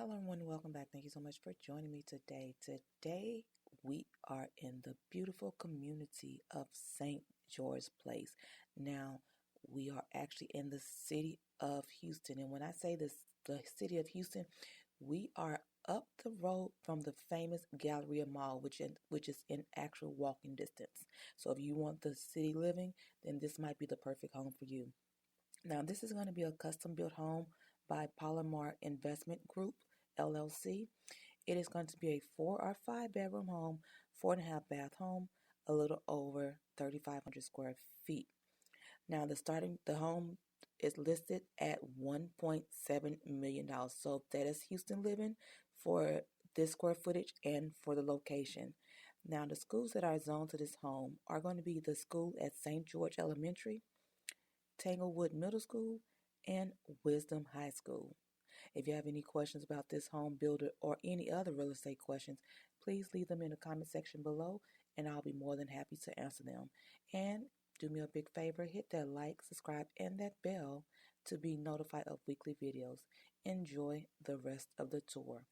Hello everyone, welcome back. Thank you so much for joining me today. Today we are in the beautiful community of St. George Place. Now we are actually in the city of Houston, and when I say this, the city of Houston, we are up the road from the famous Galleria Mall, which is in actual walking distance. So if you want the city living, then this might be the perfect home for you. Now, this is going to be a custom built home by Palomar Investment Group, LLC. It is going to be a 4 or 5 bedroom home, 4.5 bath home, a little over 3,500 square feet. Now, the home is listed at $1.7 million. So that is Houston living for this square footage and for the location. Now, the schools that are zoned to this home are going to be the school at St. George Elementary, Tanglewood Middle School, and Wisdom High School. If you have any questions about this home builder or any other real estate questions, please leave them in the comment section below and I'll be more than happy to answer them. And do me a big favor, hit that like, subscribe, and that bell to be notified of weekly videos. Enjoy the rest of the tour.